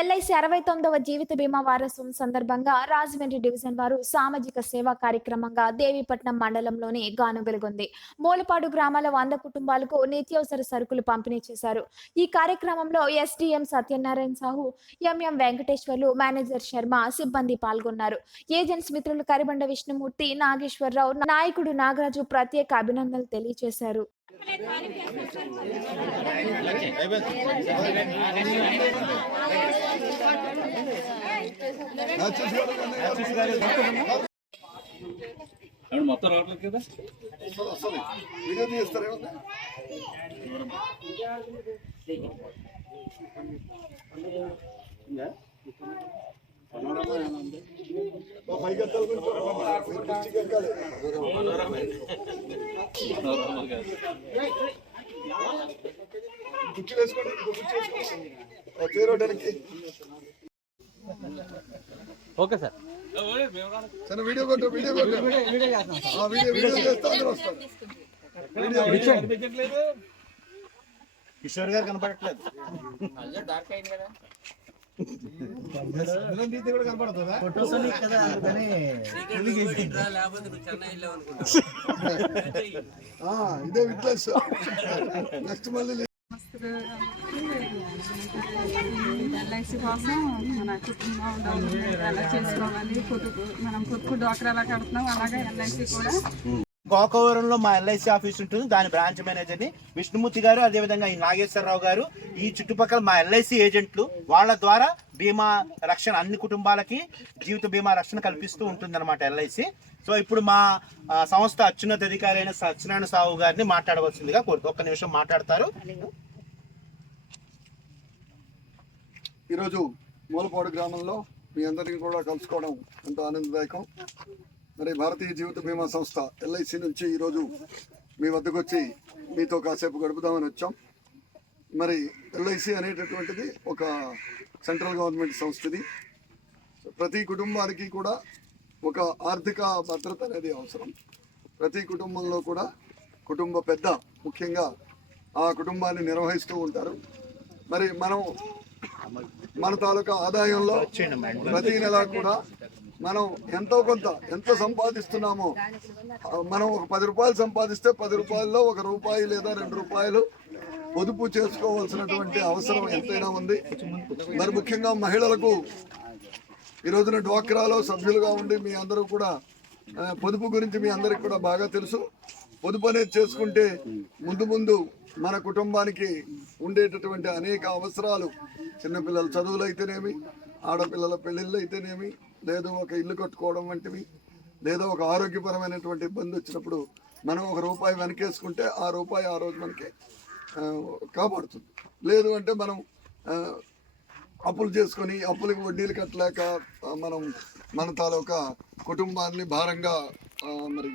LIC 69వ జీవిత బీమా వారోత్సవం సందర్భంగా Rajahmundry division వారు సామాజిక సేవా కార్యక్రమంగా దేవీపట్నం మండలంలోని గానుగెలుగొంది. మూలపాడు గ్రామాల 100 కుటుంబాలకు నిత్యావసర సరుకులు పంపిణీ చేశారు. ఈ కార్యక్రమంలో SDM Satyanarayana Sahu, MM Venkateswarlu, manager Sharma, సిబ్బంది పాల్గొన్నారు. ఏజెంట్స్ మిత్రులు కరిబండ విష్ణుమూర్తి, నాగేశ్వరరావు, నాయకుడు నాగరాజు ప్రత్యేక అభినందనలు తెలియజేశారు. మొత్తం రావట్లేదు కదా వీడియో తీస్తారేమో కుర్చీలు వేసుకోండి చేరడానికి. ఓకే సార్ సరే వీడియో కొట్టు వీడియో చేస్తే అందరూ వస్తారు. కిషోర్ గారు కనపడట్లేదు. కూడా కనపడుతుందా ఫోటోస్ కదా అందుకని ఇదే విట్నెస్. నెక్స్ట్ మళ్ళీ ఎల్ఐసి కోసం మన కుటుంబం డెవలప్మెంట్ ఎలా చేసుకోవాలి, మనం పొదుపు డ్వాక్రా ఎలా కడుతున్నాం అలాగే ఎల్ఐసి కూడా. గోకవరంలో మా ఎల్ఐసి ఆఫీస్ ఉంటుంది. దాని బ్రాంచ్ మేనేజర్ని విష్ణుమూర్తి గారు, అదేవిధంగా ఈ నాగేశ్వరరావు గారు, ఈ చుట్టుపక్కల మా ఎల్ఐసి ఏజెంట్లు, వాళ్ళ ద్వారా బీమా రక్షణ అన్ని కుటుంబాలకి జీవిత బీమా రక్షణ కల్పిస్తూ ఉంటుందన్నమాట ఎల్ఐసి. సో ఇప్పుడు మా సంస్థ అత్యున్నత అధికారి అయిన సత్యనారాయణ సాహు గారిని మాట్లాడవలసిందిగా కోరుతూ ఒక్క నిమిషం మాట్లాడతారు. ఈరోజు మూలపాడు గ్రామంలో మీ అందరికీ కూడా కలుసుకోవడం ఎంతో ఆనందదాయకం. మరి భారతీయ జీవిత బీమా సంస్థ ఎల్ఐసి నుంచి ఈరోజు మీ వద్దకు వచ్చి మీతో కాసేపు గడుపుదామని వచ్చాం. మరి ఎల్ఐసి అనేటటువంటిది ఒక సెంట్రల్ గవర్నమెంట్ సంస్థది. ప్రతి కుటుంబానికి కూడా ఒక ఆర్థిక భద్రత అనేది అవసరం. ప్రతి కుటుంబంలో కూడా కుటుంబ పెద్ద ముఖ్యంగా ఆ కుటుంబాన్ని నిర్వహిస్తూ ఉంటారు. మరి మన తాలూకా ఆదాయంలో ప్రతి నెల కూడా మనం ఎంతో కొంత ఎంత సంపాదిస్తున్నామో, మనం ఒక 10 రూపాయలు సంపాదిస్తే 10 రూపాయల్లో 1 రూపాయి లేదా 2 రూపాయలు పొదుపు చేసుకోవాల్సినటువంటి అవసరం ఎంతైనా ఉంది. మరి ముఖ్యంగా మహిళలకు ఈ రోజున డ్వాక్రాలో సభ్యులుగా ఉండి మీ అందరూ కూడా పొదుపు గురించి మీ అందరికి కూడా బాగా తెలుసు. పొదుపు అనేది చేసుకుంటే ముందు మన కుటుంబానికి ఉండేటటువంటి అనేక అవసరాలు, చిన్నపిల్లల చదువులు అయితేనేమి, ఆడపిల్లల పెళ్ళిళ్ళు అయితేనేమి, లేదా ఒక ఇల్లు కట్టుకోవడం వంటివి, లేదా ఒక ఆరోగ్యపరమైనటువంటి ఇబ్బంది వచ్చినప్పుడు మనం 1 రూపాయి వెనకేసుకుంటే ఆ రూపాయి ఆ రోజు మనకి కాపాడుతుంది. లేదు అంటే మనం అప్పులు చేసుకొని అప్పులకి వడ్డీలు కట్టలేక మన తాలూకా కుటుంబాన్ని భారంగా మరి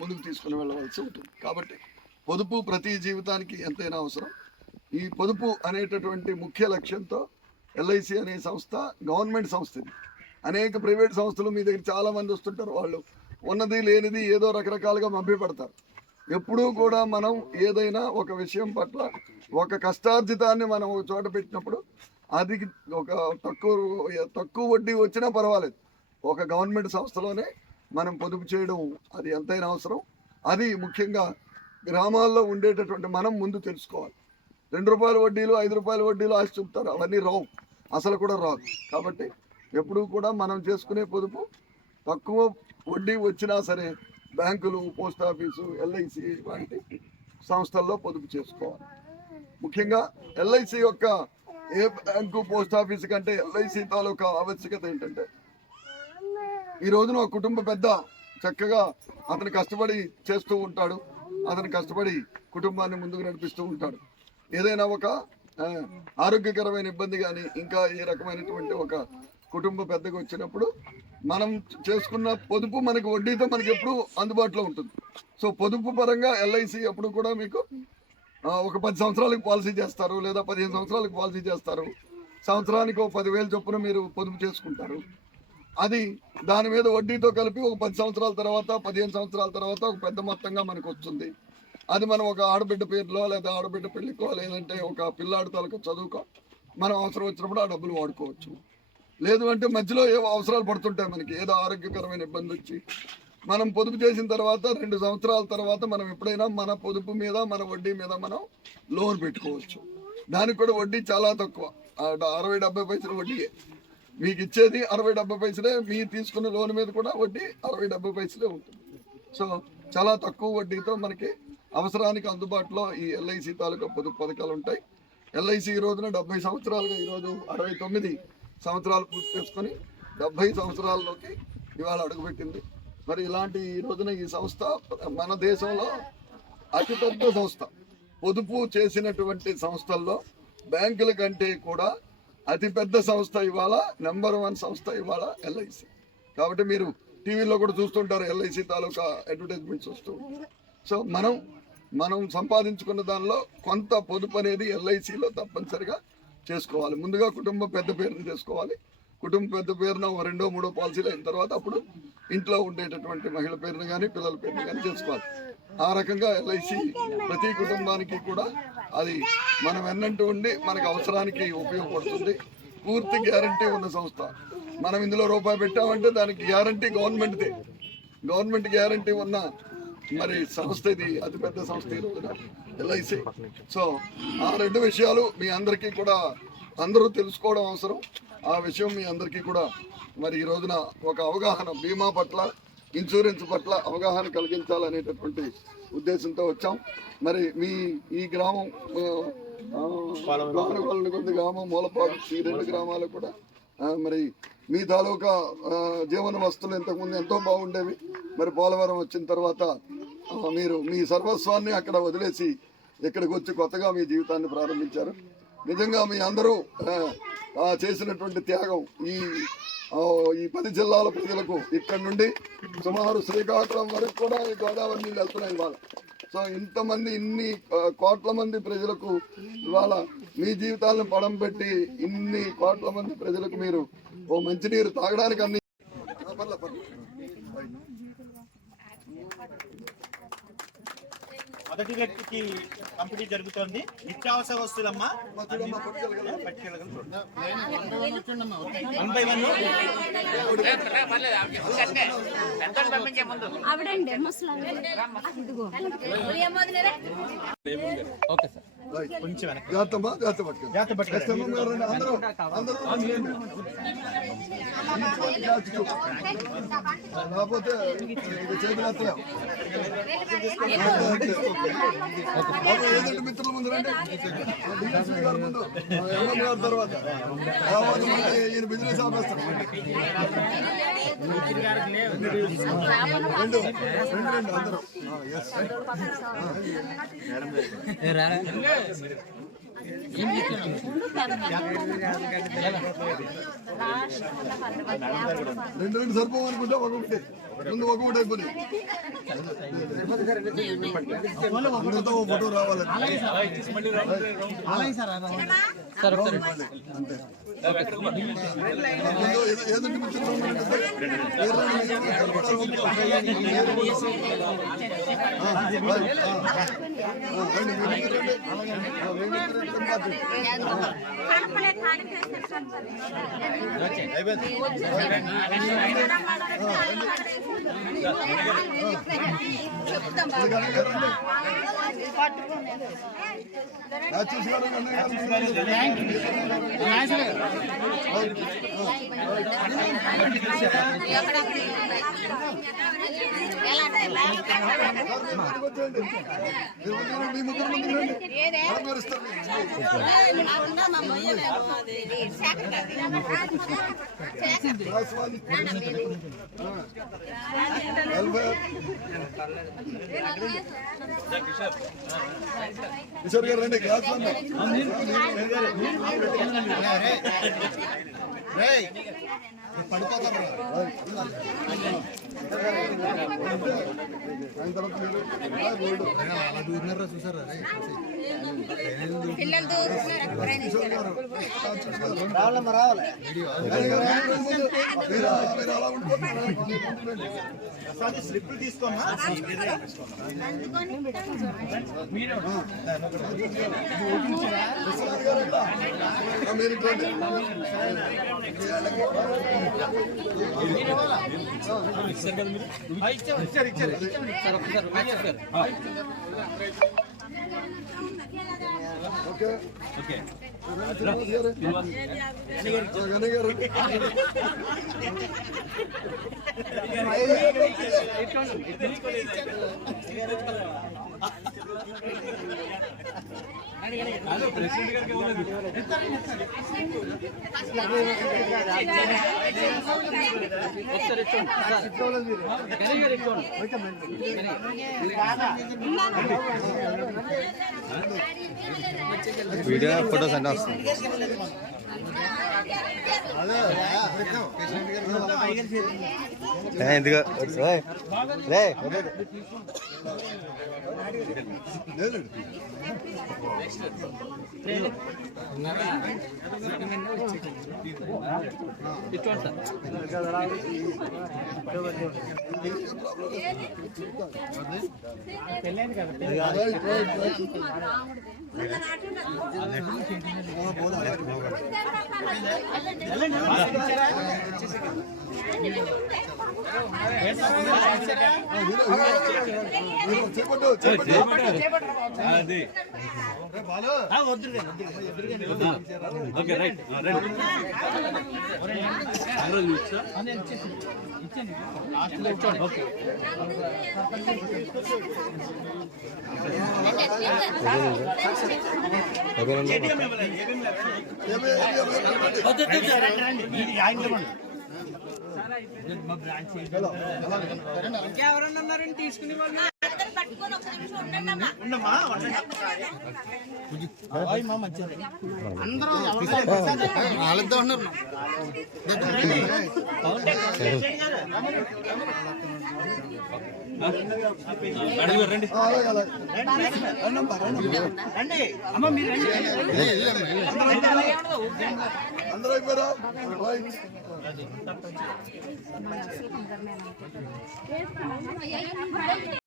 ముందుకు తీసుకుని వెళ్ళవలసి ఉంటుంది. కాబట్టి పొదుపు ప్రతి జీవితానికి ఎంతైనా అవసరం. ఈ పొదుపు అనేటటువంటి ముఖ్య లక్ష్యంతో ఎల్ఐసి అనే సంస్థ గవర్నమెంట్ సంస్థ. ఇది అనేక ప్రైవేట్ సంస్థలు మీ దగ్గర చాలామంది వస్తుంటారు. వాళ్ళు ఉన్నది లేనిది ఏదో రకరకాలుగా మభ్యపడతారు. ఎప్పుడూ కూడా మనం ఏదైనా ఒక విషయం పట్ల ఒక కష్టార్జితాన్ని మనం ఒక చోట పెట్టినప్పుడు అది ఒక తక్కువ వడ్డీ వచ్చినా పర్వాలేదు, ఒక గవర్నమెంట్ సంస్థలోనే మనం పొదుపు చేయడం అది ఎంతైనా అవసరం. అది ముఖ్యంగా గ్రామాల్లో ఉండేటటువంటి మనం ముందు తెలుసుకోవాలి. 2 రూపాయల వడ్డీలు 5 రూపాయల వడ్డీలు ఆశ చూపుతారు, అవన్నీ రావు, అసలు కూడా రాదు. కాబట్టి ఎప్పుడూ కూడా మనం చేసుకునే పొదుపు తక్కువ వడ్డీ వచ్చినా సరే బ్యాంకులు, పోస్ట్ ఆఫీసు, ఎల్ఐసి వంటి సంస్థల్లో పొదుపు చేసుకోవాలి. ముఖ్యంగా ఎల్ఐసి యొక్క ఏ బ్యాంకు పోస్ట్ ఆఫీసు కంటే ఎల్ఐసి తాలూకా ఆవశ్యకత ఏంటంటే, ఈ రోజున ఒక కుటుంబ పెద్ద చక్కగా అతను కష్టపడి చేస్తూ ఉంటాడు, అతను కష్టపడి కుటుంబాన్ని ముందుకు నడిపిస్తూ ఉంటాడు. ఏదైనా ఒక ఆరోగ్యకరమైన ఇబ్బంది కానీ ఇంకా ఏ రకమైనటువంటి ఒక కుటుంబ పెద్దగా వచ్చినప్పుడు మనం చేసుకున్న పొదుపు మనకి వడ్డీతో మనకి ఎప్పుడు అందుబాటులో ఉంటుంది. సో పొదుపు పరంగా ఎల్ఐసి ఎప్పుడు కూడా మీకు ఒక 10 సంవత్సరాలకు పాలసీ చేస్తారు, లేదా 15 సంవత్సరాలకు పాలసీ చేస్తారు. సంవత్సరానికి 10,000 చొప్పున మీరు పొదుపు చేసుకుంటారు. అది దాని మీద వడ్డీతో కలిపి ఒక 10 సంవత్సరాల తర్వాత 15 సంవత్సరాల తర్వాత ఒక పెద్ద మొత్తంగా మనకు వస్తుంది. అది మనం ఒక ఆడబిడ్డ పేరులో లేదా ఆడబిడ్డ పెళ్లికో లేదంటే ఒక పిల్లాడి తాలూకా చదువుకో మనం అవసరం వచ్చినప్పుడు ఆ డబ్బులు వాడుకోవచ్చు. లేదు అంటే మధ్యలో ఏవో అవసరాలు పడుతుంటాయి మనకి, ఏదో ఆరోగ్యకరమైన ఇబ్బంది వచ్చి మనం పొదుపు చేసిన తర్వాత 2 సంవత్సరాల తర్వాత మనం ఎప్పుడైనా మన పొదుపు మీద మన వడ్డీ మీద మనం లోన్ పెట్టుకోవచ్చు. దానికి కూడా వడ్డీ చాలా తక్కువ, 60-70 పైసలు వడ్డీయే మీకు ఇచ్చేది. 60-70 పైసలే మీరు తీసుకున్న లోన్ మీద కూడా వడ్డీ 60-70 పైసలే ఉంటుంది. సో చాలా తక్కువ వడ్డీతో మనకి అవసరానికి అందుబాటులో ఈ ఎల్ఐసి తాలూకా పొదుపు పథకాలు ఉంటాయి. ఎల్ఐసి ఈ రోజున 70 సంవత్సరాలుగా, ఈరోజు 69 సంవత్సరాలు పూర్తి చేసుకొని 70 సంవత్సరాల్లోకి ఇవాళ అడుగుపెట్టింది. మరి ఇలాంటి ఈ రోజున ఈ సంస్థ మన దేశంలో అతిపెద్ద సంస్థ. పొదుపు చేసినటువంటి సంస్థల్లో బ్యాంకుల కంటే కూడా అతిపెద్ద సంస్థ ఇవాళ, నెంబర్ 1 సంస్థ ఇవాళ ఎల్ఐసి. కాబట్టి మీరు టీవీలో కూడా చూస్తుంటారు ఎల్ఐసి తాలూకా అడ్వర్టైజ్మెంట్స్ వస్తూ. సో మనం సంపాదించుకున్న దానిలో కొంత పొదుపు అనేది ఎల్ఐసిలో తప్పనిసరిగా చేసుకోవాలి. ముందుగా కుటుంబ పెద్ద పేరుని చేసుకోవాలి. కుటుంబ పెద్ద పేరున 2, 3 పాలసీలు అయిన తర్వాత అప్పుడు ఇంట్లో ఉండేటటువంటి మహిళ పేరును కానీ పిల్లల పేరును కానీ చేసుకోవాలి. ఆ రకంగా ఎల్ఐసి ప్రతి కుటుంబానికి కూడా అది మనం ఎన్నంటూ ఉండి మనకు అవసరానికి ఉపయోగపడుతుంది. పూర్తి గ్యారంటీ ఉన్న సంస్థ. మనం ఇందులో రూపాయి పెట్టామంటే దానికి గ్యారంటీ గవర్నమెంట్దే. గవర్నమెంట్ గ్యారంటీ ఉన్న మరి సంస్థ ఇది, అతిపెద్ద సంస్థ ఈ రోజున ఎల్ఐసి. సో ఆ 2 విషయాలు మీ అందరికీ కూడా అందరూ తెలుసుకోవడం అవసరం. ఆ విషయం మీ అందరికీ కూడా మరి ఈ రోజున ఒక అవగాహన, బీమా పట్ల, ఇన్సూరెన్స్ పట్ల అవగాహన కలిగించాలనేటటువంటి ఉద్దేశంతో వచ్చాం. మరి మీ ఈ గ్రామం కొద్ది గ్రామం, మూలపాడు, ఈ 2 గ్రామాలు కూడా మరి మీ తాలూకా జీవన వస్తువులు ఇంతకుముందు ఎంతో బాగుండేవి. మరి పోలవరం వచ్చిన తర్వాత మీరు మీ సర్వస్వాన్ని అక్కడ వదిలేసి ఇక్కడికి వచ్చి కొత్తగా మీ జీవితాన్ని ప్రారంభించారు. నిజంగా మీ అందరూ చేసినటువంటి త్యాగం ఈ 10 జిల్లాల ప్రజలకు, ఇక్కడ నుండి సుమారు శ్రీకాకుళం వరకు కూడా ఈ గోదావరి నీళ్ళు వెళ్తున్నాయి ఇవాళ. సో ఇంతమంది, ఇన్ని కోట్ల మంది ప్రజలకు ఇవాళ మీ జీవితాలను పడం పెట్టి ఇన్ని కోట్ల మంది ప్రజలకు మీరు ఓ మంచినీరు తాగడానికి అన్ని మొదటి వ్యక్తికి పంపిణీ జరుగుతోంది. నిత్యావసర వస్తువులమ్మా లేకపోతే చేతులు ఏదంటే మిత్రుల ముందు రండి, గారి ముందు, గారి తర్వాత ఈయన బిజినెస్ ఆపేస్తారు. రెండు అందరూ రెండు సరిపోవు అనుకుంటా, ఒకటి ముందు ఒకటి అయిపోయింది. అందరితో ఒక ఫోటో రావాలి. ఏదంటే కిషోర్ గారు రండి, గ్లాస్ అయిన తర్వాత మీరు చూసారా స్లిప్ తీసుకోమా మీరు ఓకే ఓకే ప్రెసిడెంట్ గారికి వీడియో ఫోటోస్ అన్నీ వస్తుంది. ఎందుకు అది ఓకే రైట్ ఇంకెవరన్నారని తీసుకునే వాళ్ళు రండి అమ్మ మీరు అందరూ అయిపోయారా Yes,